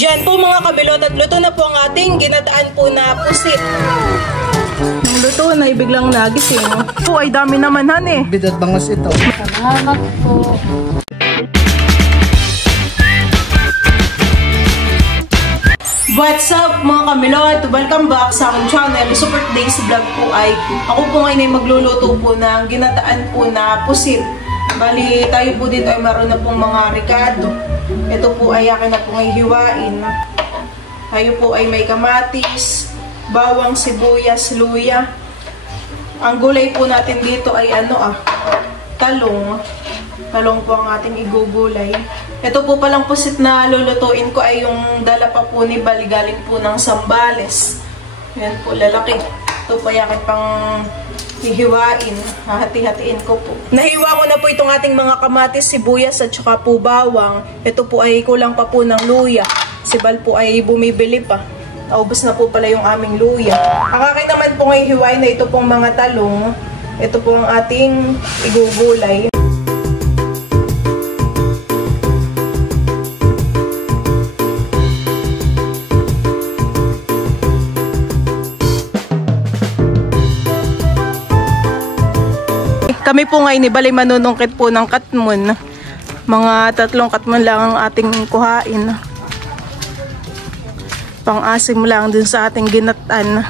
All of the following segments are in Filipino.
Diyan po mga kabilot at luto na po ang ating ginataan po na pusit. Nung luto na, biglang nagising. Po ay dami naman han eh. Bidat bangus ito. Salamat po. What's up mga kamilot? Welcome back sa aking channel. Super Today's vlog po ay ako po ngayon ay magluluto po ng ginataan po na pusit. Bali tayo po dito ay meron na pong mga ricado. Ito po ay akin na pong hihiwain. Tayo po ay may kamatis, bawang, sibuyas, luya. Ang gulay po natin dito ay talong. Talong po ang ating igugulay. Ito po palang pusit na lulutuin ko ay yung dala pa po ni Bali galing po ng Sambales. Yan po, lalaki. Ito po yakin pang hihiwain. Hahati-hatiin ko po. Nahiwa ko na po itong ating mga kamatis, sibuyas at saka po bawang. Ito po ay kulang pa po ng luya. Si Bal po ay bumibili pa. Naubos na po pala yung aming luya. Ang akin naman po ngayon hiwain na ito pong mga talong. Ito po ang ating igugulay. Kami po ngayon ni Bali manunungkit po ng katmon. Mga 3 katmon lang ang ating kuhain. Pang-asim lang dun sa ating ginatan.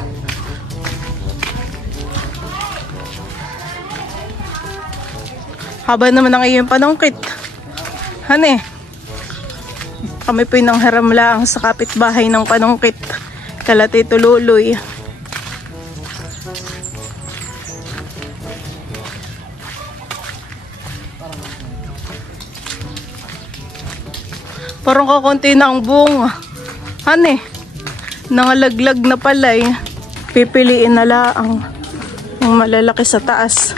Haba naman ang iyong panungkit. Hane. Kami po yung nanghiram lang sa kapitbahay ng panungkit. Kala Tito Luloy. Parang kakunti na ang bunga. Hane, nangalaglag na pala eh. Pipiliin na lang ang malalaki sa taas.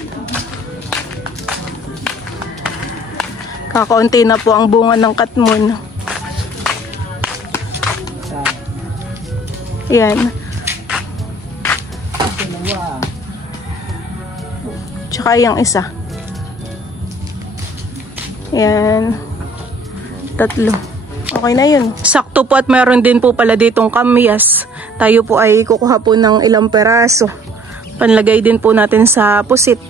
Kakaunti na po ang bunga ng katmon. Yan. Tsaka yung isa. Yan. 3. Okay na yun. Sakto po at meron din po pala ditong kamyas. Tayo po ay kukuha po ng ilang peraso. Panlagay din po natin sa pusit.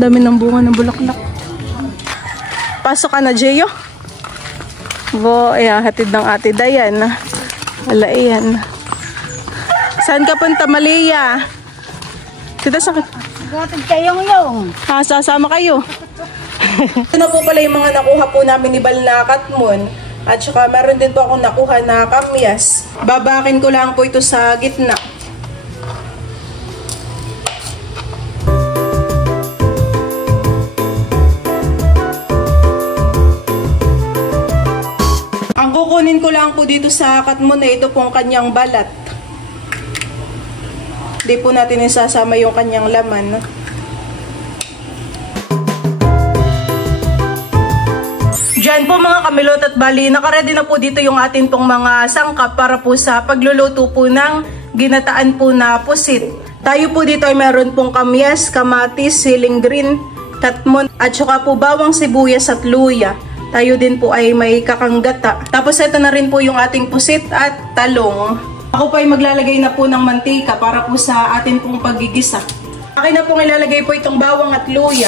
Dami ng bunga ng bulaklak. Pasok ka na, Jeyo. Bo, hatid ng ate Dayan. Wala yan. Saan ka punta, Malia? Tita, sakit. Gatid kayong yung. Sasama kayo. Ito na po pala yung mga nakuha po namin ni Bal na katmon. At saka meron din po akong nakuha na kamyas. Babakin ko lang po ito sa gitna. Kukunin ko lang po dito sa katmon na ito pong kanyang balat. Hindi po natin isasama yung kanyang laman. Diyan po mga kamilot at bali, nakaredy na po dito yung atin pong mga sangkap para po sa pagluluto po ng ginataan po na pusit. Tayo po dito ay meron pong kamyas, kamatis, siling green, katmon, at saka po bawang, sibuyas at luya. Tayo din po ay may kakanggata. Tapos ito na rin po yung ating pusit at talong. Ako po ay maglalagay na po ng mantika para po sa atin pong paggigisa. Akin na pong ilalagay po itong bawang at luya.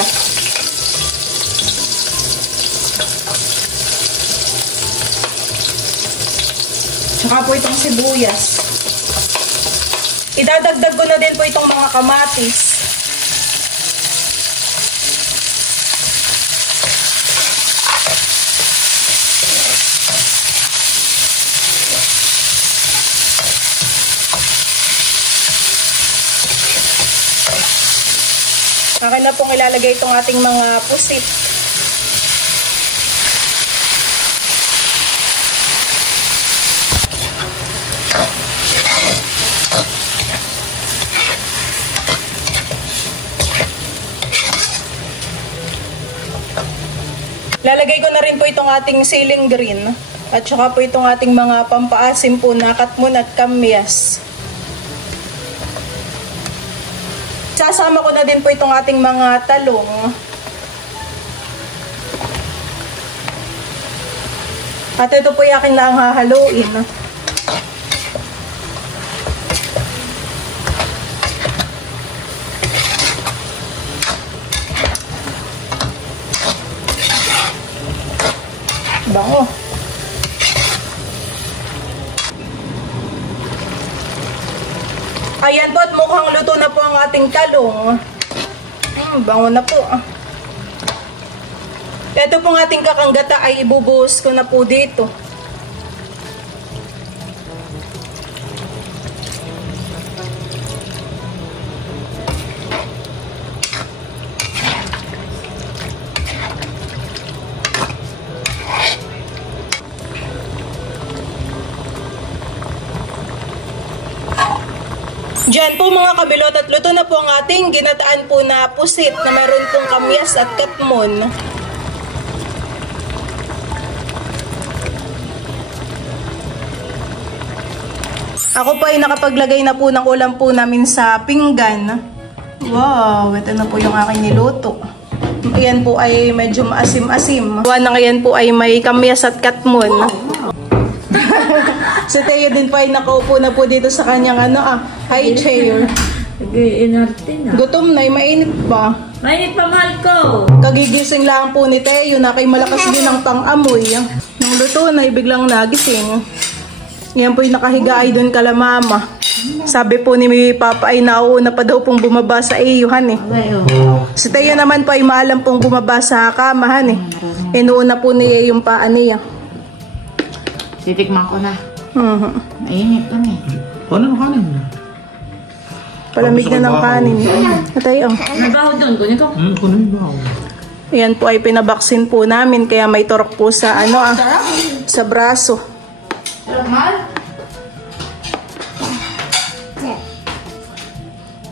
Tsaka po itong sibuyas. Idadagdag ko na din po itong mga kamatis. Akin na pong ilalagay itong ating mga pusit. Lalagay ko na rin po itong ating siling green. At saka po itong ating mga pampaasim po na katmon at kamyas. Sasama ko na din po itong ating mga talong. At ito po yung aking lang hahaluin. Bango. Ayan po at mukhang luto na po ang ating talong. Bango na po. Ito pong ating kakanggata ay ibubuhos ko na po dito. Diyan po mga kabilot at luto na po ang ating ginataan po na pusit na mayroon pong kamyas at katmon. Ako po ay nakapaglagay na po ng ulam po namin sa pinggan. Wow, ito na po yung aking niluto. Ayan po ay medyo maasim-asim. Na ngayon po ay may kamyas at katmon. Si Teo din po ay nakaupo na po dito sa kanyang high chair. Gutom na, mainit pa. Mainit pa, mahal ko. Kagigising lang po ni Teo na kay malakas din ang tang-amoy. Nung luto na, biglang nagising. Yan po yung nakahiga ay doon kala mama. Sabi po ni Papa ay nauuna pa daw pong bumaba sa iyuhan eh. Si Teo naman po ay maalam pong bumaba sa kamahan eh. Inuuna po niya yung paan niya. Titikman ko na. Mainit kami. Ano ng kanin? Palamig na ng kanin. Atay May baho doon. Kunin ko. Kunin ba? Yan po ay pinabaksin po namin kaya may torok po sa sa braso. Normal?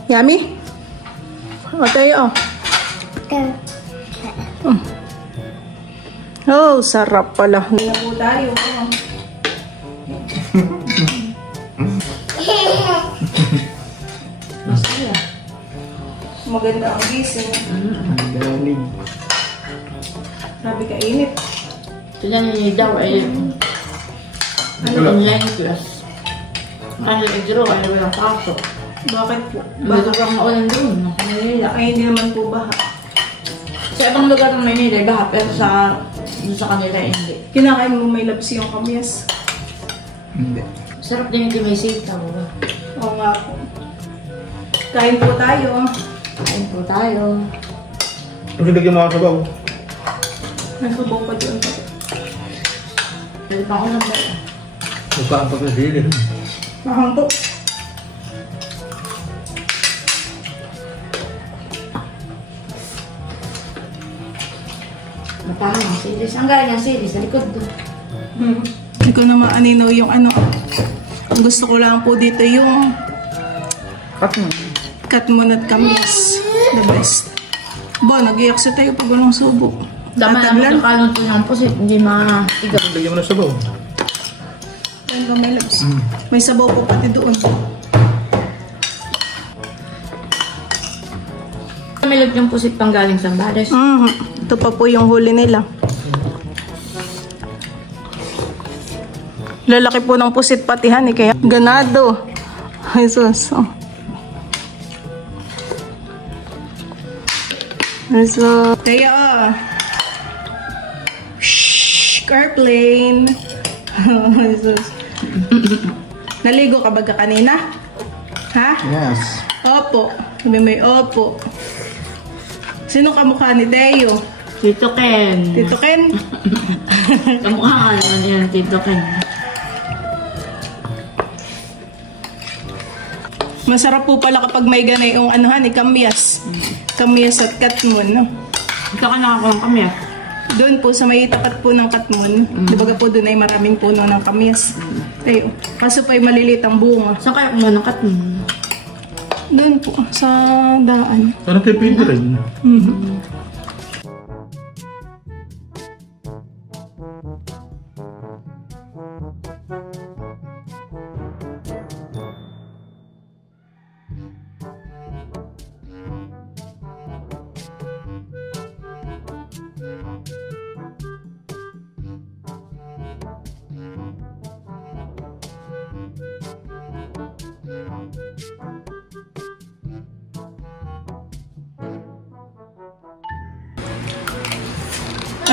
Yummy? Atay Oh, sarap pala. Hindi na po tayo. Masaya. Maganda ang gising. Sabi ka init. Ito na niya daw ay online class. Kasi i-draw ay walang pasok. Bakit po? Bago pang maulan doon. Manila. Ay, hindi naman po baha. Sa ibang lugar ng Manila, baha. Pero sa kanila hindi. Kinakain mo may labsi yung kamyas. Hindi. Sarap din yung may sitaw. Oo nga po. Kain po tayo. Kain po tayo. Ano lagyan mo sa baw? Nagsabaw pa doon po. Pwede pa ako lang ba? Magkaan pa kasi yun. Mahang po. Matahang ang series. Ang gaya ng series sa likod doon. Hindi ko naman aninaw yung Ang gusto ko lang po dito yung katmon at kamyas. The best. Ba, nag-iyak sa tayo pag walang subo. Dama naman kakalon po ng pusit. Hindi matigaw. Lagyan mo na sa baw. Yan ba may labs? May sabaw po pati doon. Milog yung pusit pang galing sa Bales. Ito pa po yung huli nila. Lalaki po ng pusit patihan eh, kaya ganado. Jesus. So, kaya shhh, airplane. Jesus. Naligo ka ba kanina? Ha? Yes. Opo. Sabi may opo. Sino kamukha ni Teo? Tito Ken. Tito Ken? Kamukha nga yan, Tito Ken. Masarap po pala kapag may ganay yung kamyas. Kamyas at katmon, no? Ito ka nakakuha kami ah. Doon po sa may tapat po ng katmon, dibaga po doon ay maraming puno ng kamyas. Tayo. Kaso pa ay malilit ang bunga. Saan kaya kumuha ng katmo? Doon po, sa daan. Parang kay Pedro rin.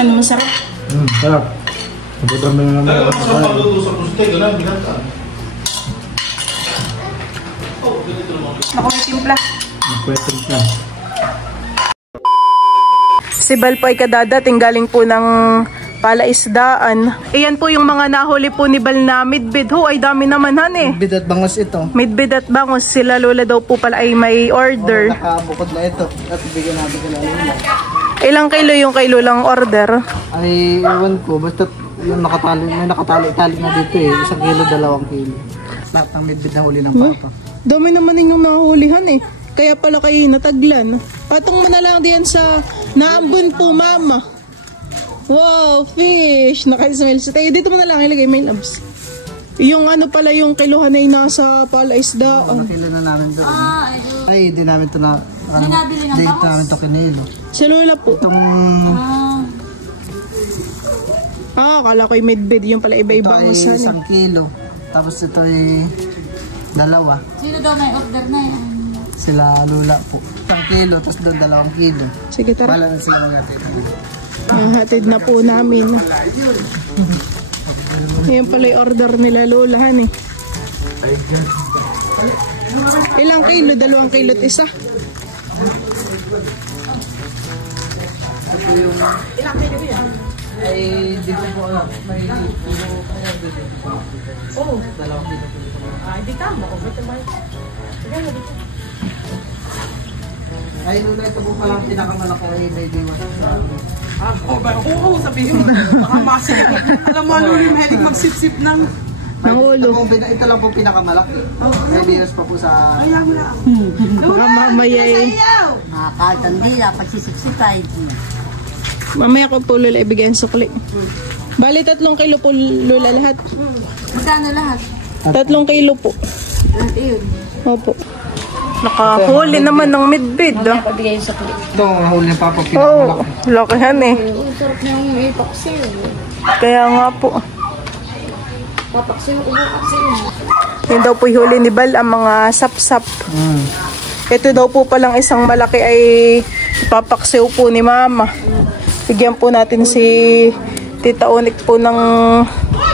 Ano masarap? Sarap. Naputang na naman. Ako may timpla. Napwetong siya. Si Bal po ay kadadating galing po ng palaisdaan. Iyan po yung mga nahuli po ni Bal na midbid. Ho, ay dami naman han eh. Midbid at bangos ito. Midbid at bangos. Sila lola daw po pala ay may order. Nakabukod na ito. At bigyan natin kila Lola. Ilang kilo yung kay lolang order? Ay, ewan ko. Basta yung nakatali, may nakatali-tali na dito eh. 1 kilo, 2 kilo. Lahat ng midbid na huli ng papa. Dami naman yung nahulihan eh. Kaya pala kayo nataglan. Patong mo na lang diyan sa naambun po, mama. Wow, fish! Naka-smell sa tayo. Dito mo na lang ilagay, may labs. Yung ano pala yung kiluhan ay nasa palaisdaan. Nakilo na namin doon. Ay, di namin ito na... Di namin ito kinilo. Sa lola po. Itong... Akala ko yung midbid. Yung pala Ito iba-ibang ay usan. 1 kilo. Tapos ito ay 2. Sino daw may order na yan? Sila Lula po. 1 kilo, tapos doon 2 kilo. Sige, tara. Bala na sila maghatid. Hatid na po namin. Ayan pala yung order nila lolahan eh. Ilang kilo? 2 kilo at isa. Ilang kilo yan? Ay, dito po may kilo kaya dito. Oo. 2 kilo. Hindi tama. Ba't naman? Ay, Lula, ito po palang pinakamalaki ay may diwas sa amin. Oo, sabihin mo. Baka masip. Alam mo, ano yung mahilig magsip-sip ng... Ng ulo. Ito lang po pinakamalaki. May diwas pa po sa... Ayaw mo na. Baka mamaya eh. Nakakatandi, pagsisip-sipay. Mamaya ko po lula ibigay ang sukli. Bali 3 kilo po lula lahat. Magkano lahat? 3 kilo po. Lahat yun. Opo. Nakahuli naman ng midbid. Pabigay yung sakli. Ito, ang huli ni Papa Oo, pinakamalaki. lakihan eh. Sarap na yung ipaksiw. Kaya nga po. Papaksiw ko bukaksiw. Yun daw po huli ni Bal ang mga sapsap. Ito daw po palang isang malaki ay ipapaksiw po ni Mama. Bigyan po natin si Tita Onik po ng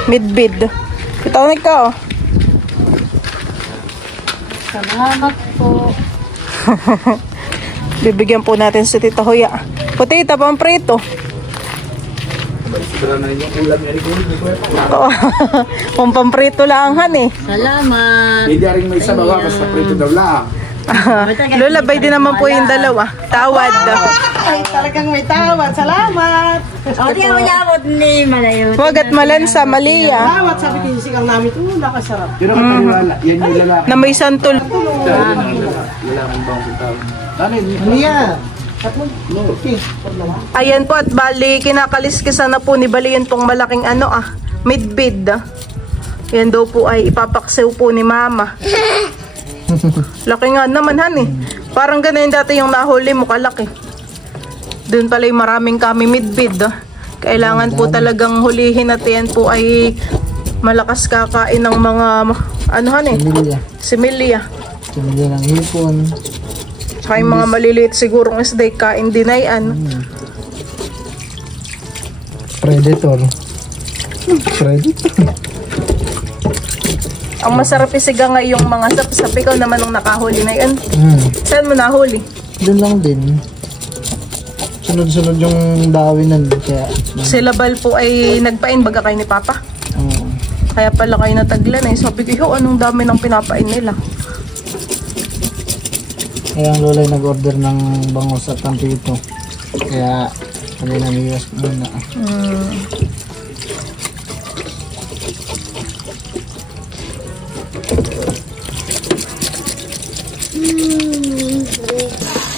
midbid. Tita Onik ka oh. Salamat po. Bibigyan po natin si Tita Hoya. Putita, pamprito. Siguro na rin yung ulam yan. Kung pamprito lang han eh. Salamat. Hindi rin may sabawa kasi prito daw lang. Lola, bay din naman po yung dalawa. Tawad. Ay, talagang may tawad. Salamat. O, di ako yawot ni Malayo. Huwag at malansa, Malia. Salamat. Sabi ko yung sigang namin. Nakasarap. Yun ang paniwala. Yan yung lalaki. Na may santol. Yan ang lalaki bang sitaw. Ano yun? Ano yan? Ayan po at bali, kinakaliskisan na po ni Bali yun pong malaking ano midbid. Yan daw po ay ipapaksiw po ni Mama. Laki nga naman han eh. Parang ganun dati yung nahuli mo kalaki. Doon pala yung maraming kami midbid. Kailangan po talagang hulihin at yan po ay malakas kakain ng mga ano han eh. Similya. Similya. Similya ng hipon. Tsaka yung mga maliliit sigurong isday kain din ay ano. Predator. Predator. Ang masarap isiga nga yung mga sapsap. Ikaw naman nung nakahuli na yan. Saan mo nahuli? Doon lang din. Sunod-sunod yung dawinan. Kaya... Sila Bal po ay nagpain baga kayo ni Papa. Kaya pala kayo nataglan eh. Sabi ko, anong dami ng pinapain nila. Kaya ang lola ay nag-order ng bangos at tampito. Kaya kami namiwas muna.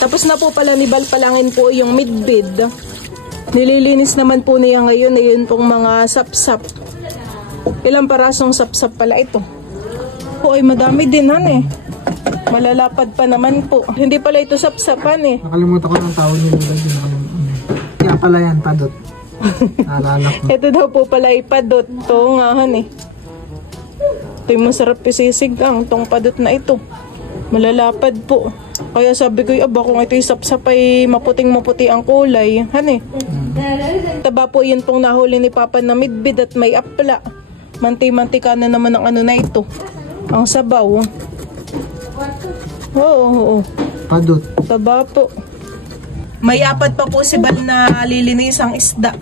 Tapos na po pala ni Bal palangin po yung midbid. Nililinis naman po niya ngayon na yun pong mga sapsap. Ilang parasong sapsap pala ito. Po ay madami din han eh. Malalapad pa naman po. Hindi pala ito sapsapan eh. Nakalimutan ko ng tawag niya lola. Kaya pala yan, padot. Naalala ko. Ito daw po pala ipadot. Ito nga han eh. Ito yung masarap isisig ang tong padot na ito. Malalapad po. Kaya sabi ko, aba kung ito'y sapsapay maputing-maputi ang kulay. Hani? Taba po yun pong nahuli ni Papa na midbid at may apla. Manti-mantika na naman ang ano na ito. Ang sabaw. Oo. Padot. Taba po. May apat pa po si Bal na lilinis ang isda.